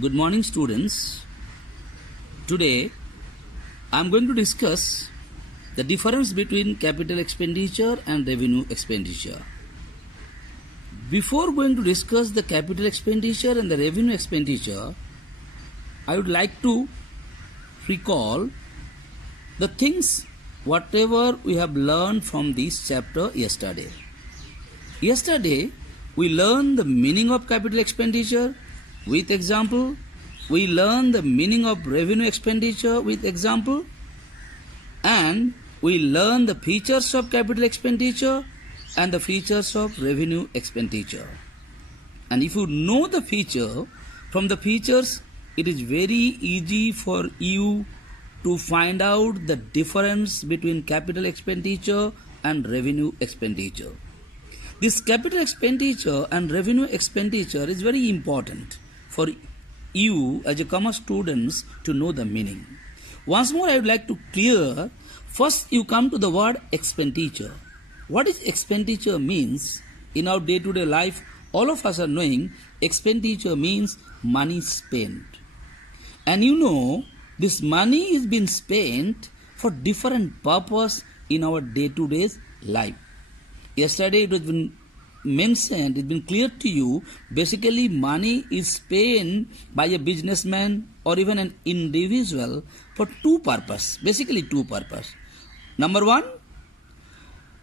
Good morning, students. Today I am going to discuss the difference between capital expenditure and revenue expenditure. Before going to discuss the capital expenditure and the revenue expenditure, I would like to recall the things whatever we have learned from this chapter yesterday. Yesterday we learned the meaning of capital expenditure with example. We learned the meaning of revenue expenditure with example, and we learned the features of capital expenditure and the features of revenue expenditure. And if you know the feature, from the features it is very easy for you to find out the difference between capital expenditure and revenue expenditure. This capital expenditure and revenue expenditure is very important for you as a commerce students to know the meaning. Once more I would like to clear. First you come to the word expenditure. What is expenditure means? In our day-to-day life, all of us are knowing expenditure means money spent. And you know this money is being spent for different purpose in our day-to-day life. Yesterday it was been mentioned, it's been clear to you, basically money is spent by a businessman or even an individual for two purposes, basically two purposes. Number one,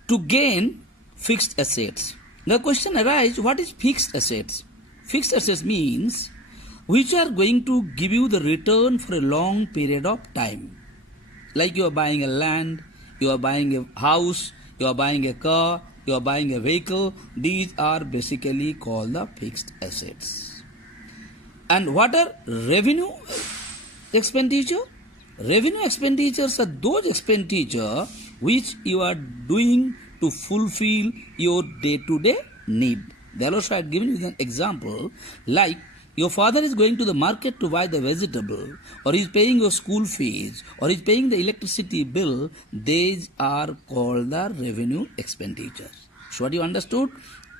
to gain fixed assets. The question arises, what is fixed assets? Fixed assets means which are going to give you the return for a long period of time. Like you are buying a land, you are buying a house, you are buying a car, you are buying a vehicle. These are basically called the fixed assets. And what are revenue expenditure? Revenue expenditures are those expenditure which you are doing to fulfill your day-to-day need. There also I had given you an example, like your father is going to the market to buy the vegetable, or is paying your school fees, or is paying the electricity bill. These are called the revenue expenditures. So what you understood?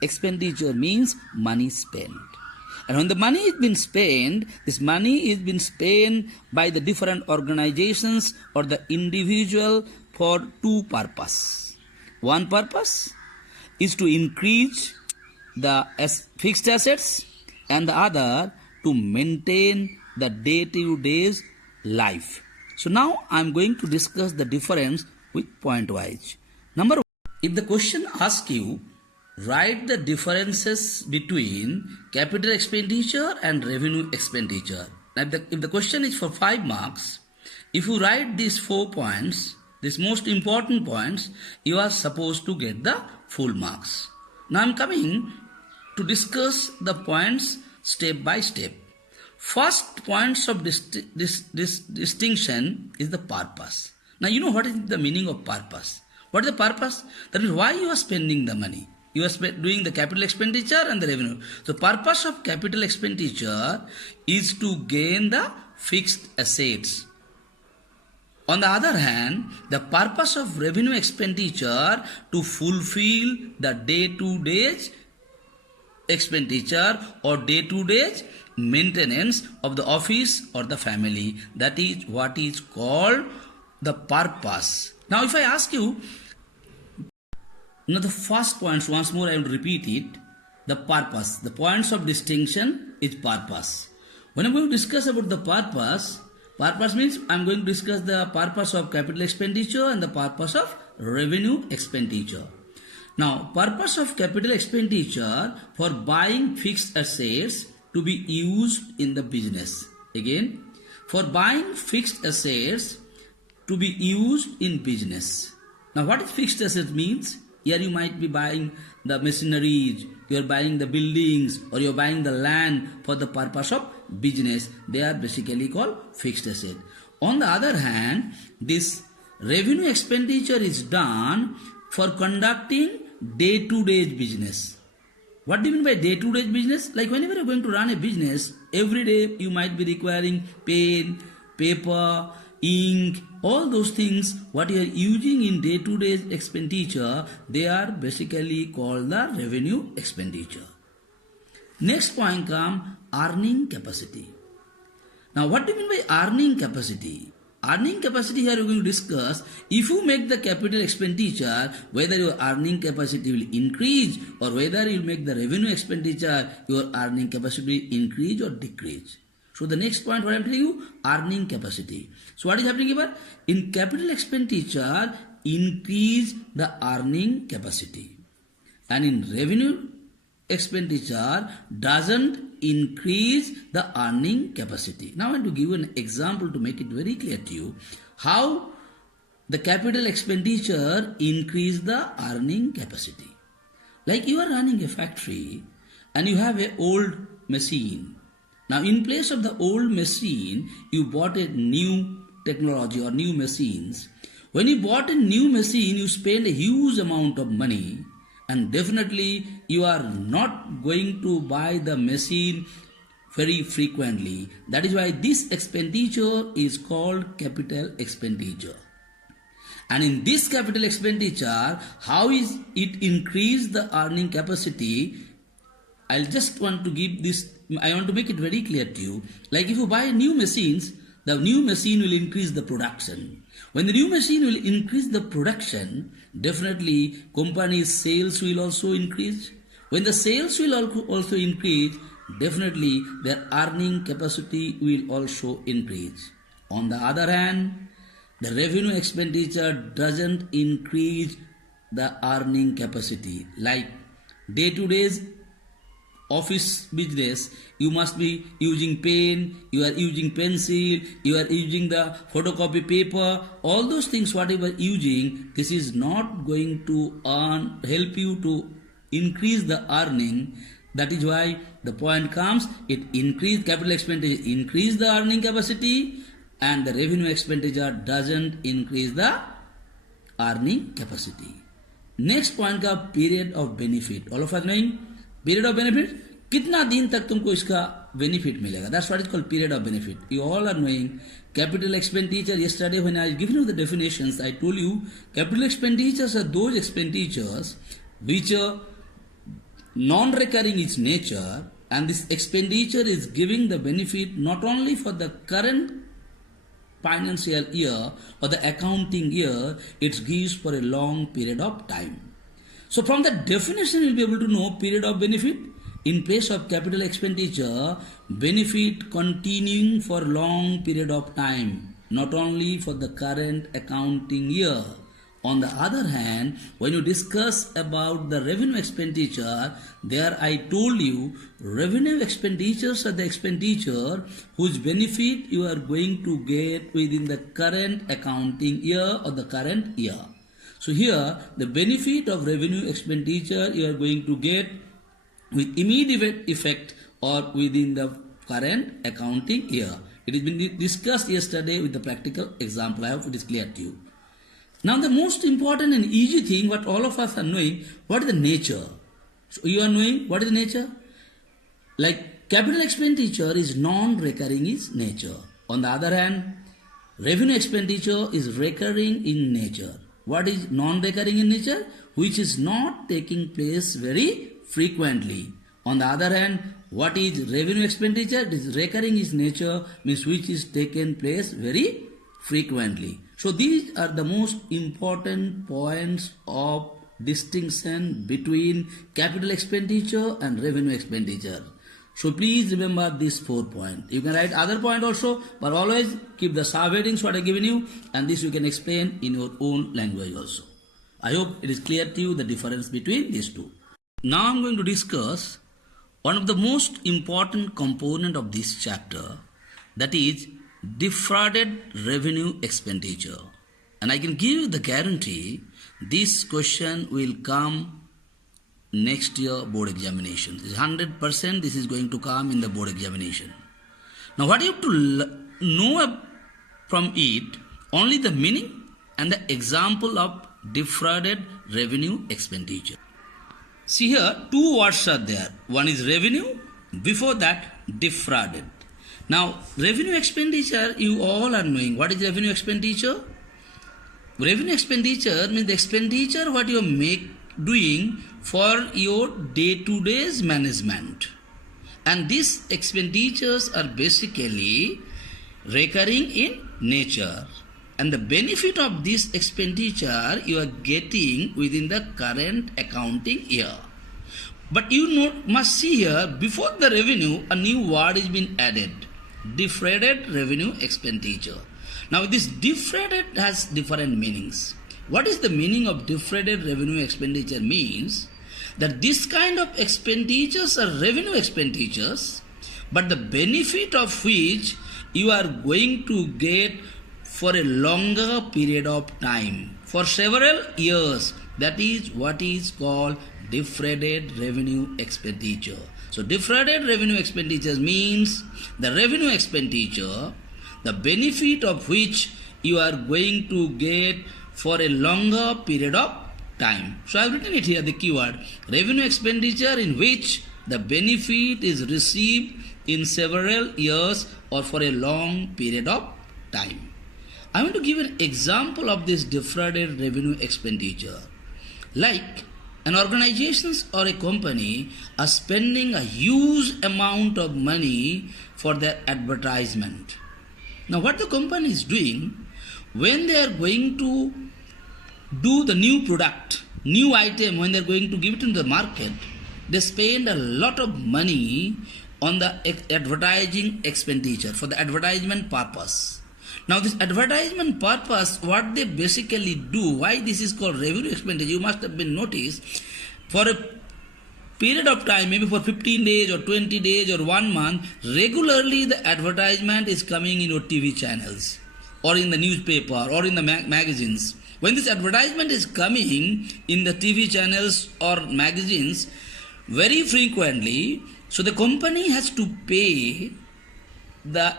Expenditure means money spent. And when the money is being spent, this money is being spent by the different organizations or the individual for two purposes. One purpose is to increase the fixed assets, and the other to maintain the day-to-day life. So now I am going to discuss the difference with point wise. Number one, if the question asks you, write the differences between capital expenditure and revenue expenditure. Now if the question is for 5 marks, if you write these 4 points, these most important points, you are supposed to get the full marks. Now I am coming to discuss the points step by step. First points of distinction is the purpose. Now you know what is the meaning of purpose. What is the purpose? That is why you are spending the money. You are doing the capital expenditure and the revenue. So purpose of capital expenditure is to gain the fixed assets. On the other hand, the purpose of revenue expenditure to fulfill the day-to-day expenditure or day-to-day maintenance of the office or the family. That is what is called the purpose. Now if I ask you, now the first points, once more I will repeat it, the purpose. The points of distinction is purpose. When I am going to discuss about the purpose, purpose means I am going to discuss the purpose of capital expenditure and the purpose of revenue expenditure. Now, purpose of capital expenditure for buying fixed assets to be used in the business. Again, for buying fixed assets to be used in business. Now, what is fixed assets means? Here you might be buying the machineries, you are buying the buildings, or you are buying the land for the purpose of business. They are basically called fixed assets. On the other hand, this revenue expenditure is done for conducting day-to-day business. What do you mean by day-to-day business? Like whenever you are going to run a business, every day you might be requiring pen, paper, ink, all those things what you are using in day-to-day expenditure, they are basically called the revenue expenditure. Next point comes earning capacity. Now, what do you mean by earning capacity? Earning capacity here we are going to discuss. If you make the capital expenditure, whether your earning capacity will increase or whether you make the revenue expenditure, your earning capacity will increase or decrease. So the next point, what I am telling you, earning capacity. So what is happening here? In capital expenditure, increase the earning capacity. And in revenue expenditure, doesn't increase the earning capacity. Now I want to give you an example to make it very clear to you how the capital expenditure increase the earning capacity. Like you are running a factory and you have an old machine. Now in place of the old machine, you bought a new technology or new machines. When you bought a new machine, you spend a huge amount of money, and definitely you are not going to buy the machine very frequently. That is why this expenditure is called capital expenditure. And in this capital expenditure, how is it increase the earning capacity? I just want to give this, I want to make it very clear to you. Like if you buy new machines, the new machine will increase the production. When the new machine will increase the production, definitely company's sales will also increase. When the sales will also increase, definitely their earning capacity will also increase. On the other hand, the revenue expenditure doesn't increase the earning capacity. Like day-to-day office business, you must be using pen, you are using pencil, you are using the photocopy paper, all those things whatever using, this is not going to help you to increase the earning. That is why the point comes, it increase capital expenditure, increase the earning capacity, and the revenue expenditure doesn't increase the earning capacity. Next point का period of benefit. All of us knowing period of benefit, कितना दिन तक तुमको इसका benefit मिलेगा? That's what is called period of benefit. You all are knowing capital expenditure. Yesterday when I given you the definitions, I told you capital expenditures are those expenditures which are non-recurring in nature, and this expenditure is giving the benefit not only for the current financial year or the accounting year, it gives for a long period of time. So from the definition you will be able to know period of benefit. In place of capital expenditure, benefit continuing for long period of time, not only for the current accounting year. On the other hand, when you discuss about the revenue expenditure, there I told you revenue expenditures are the expenditure whose benefit you are going to get within the current accounting year or the current year. So here the benefit of revenue expenditure you are going to get with immediate effect or within the current accounting year. It has been discussed yesterday with the practical example. I hope it is clear to you. Now the most important and easy thing what all of us are knowing, what is the nature? So you are knowing what is the nature? Like capital expenditure is non-recurring in nature. On the other hand, revenue expenditure is recurring in nature. What is non-recurring in nature? Which is not taking place very frequently. On the other hand, what is revenue expenditure? It is recurring in nature, means which is taken place very frequently. So these are the most important points of distinction between capital expenditure and revenue expenditure. So please remember this 4 points. You can write other point also, but always keep the subheadings what I given you, and this you can explain in your own language also. I hope it is clear to you the difference between these two. Now I am going to discuss one of the most important component of this chapter, that is defrauded revenue expenditure. And I can give you the guarantee this question will come next year board examination. 100% this is going to come in the board examination. Now what you have to know from it, only the meaning and the example of defrauded revenue expenditure. See here, 2 words are there. One is revenue, before that defrauded. Now revenue expenditure, you all are knowing. What is revenue expenditure? Revenue expenditure means the expenditure what you are doing for your day-to-day management. And these expenditures are basically recurring in nature. And the benefit of this expenditure you are getting within the current accounting year. But you must see here, before the revenue, a new word is been added. Defrauded revenue expenditure. Now this defrauded has different meanings. What is the meaning of defrauded revenue expenditure? Means that this kind of expenditures are revenue expenditures, but the benefit of which you are going to get for a longer period of time, for several years. That is what is called defrauded revenue expenditure. So defrauded revenue expenditure means the revenue expenditure, the benefit of which you are going to get for a longer period of time. So I have written it here, the keyword revenue expenditure in which the benefit is received in several years or for a long period of time. I want to give an example of this defrauded revenue expenditure. Like an organization or a company are spending a huge amount of money for their advertisement. Now what the company is doing, when they are going to do the new product, new item, when they are going to give it in the market, they spend a lot of money on the advertising expenditure for the advertisement purpose. Now this advertisement purpose, what they basically do, why this is called revenue expenditure, you must have been noticed, for a period of time, maybe for 15 days or 20 days or 1 month, regularly the advertisement is coming in your TV channels or in the newspaper or in the magazines. When this advertisement is coming in the TV channels or magazines very frequently, so the company has to pay the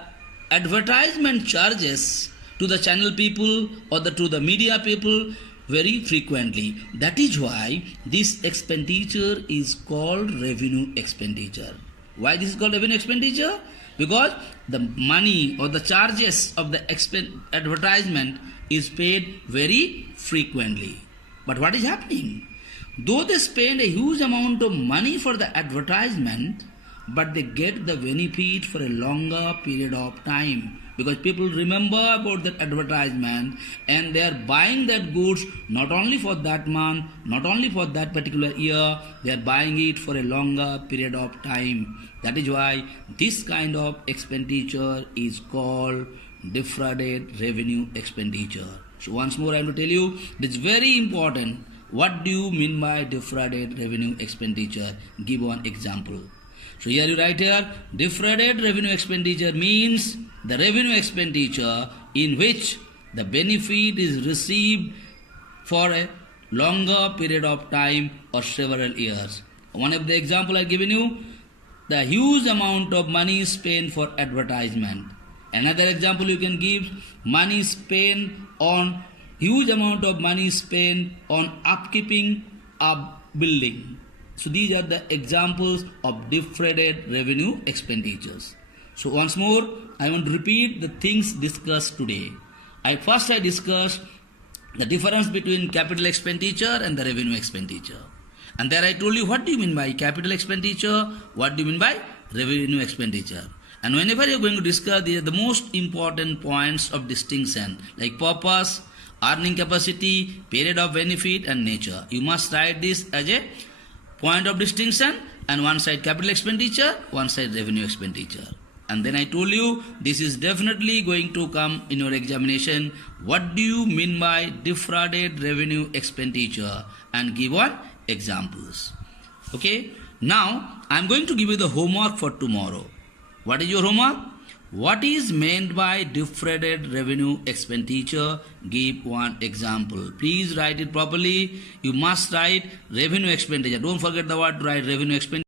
advertisement charges to the channel people or to the media people very frequently. That is why this expenditure is called revenue expenditure. Why this is called revenue expenditure? Because the money or the charges of the advertisement is paid very frequently. But what is happening? Though they spend a huge amount of money for the advertisement, but they get the benefit for a longer period of time, because people remember about that advertisement and they are buying that goods not only for that month, not only for that particular year, they are buying it for a longer period of time. That is why this kind of expenditure is called defrauded revenue expenditure. So once more I will tell you, it is very important. What do you mean by defrauded revenue expenditure? Give one example. So here you write here, defrauded revenue expenditure means the revenue expenditure in which the benefit is received for a longer period of time or several years. One of the example I given you, the huge amount of money spent for advertisement. Another example you can give, money spent on, huge amount of money spent on upkeeping a building. So these are the examples of defrauded revenue expenditures. So once more, I want to repeat the things discussed today. First I discussed the difference between capital expenditure and the revenue expenditure. And there I told you what do you mean by capital expenditure, what do you mean by revenue expenditure. And whenever you are going to discuss, these are the most important points of distinction, like purpose, earning capacity, period of benefit and nature. You must write this as a point of distinction, and one side capital expenditure, one side revenue expenditure. And then I told you this is definitely going to come in your examination. What do you mean by defrauded revenue expenditure? And give one examples. Okay. Now I am going to give you the homework for tomorrow. What is your homework? What is meant by defrauded revenue expenditure? Give one example. Please write it properly. You must write revenue expenditure. Don't forget the word to write revenue expenditure.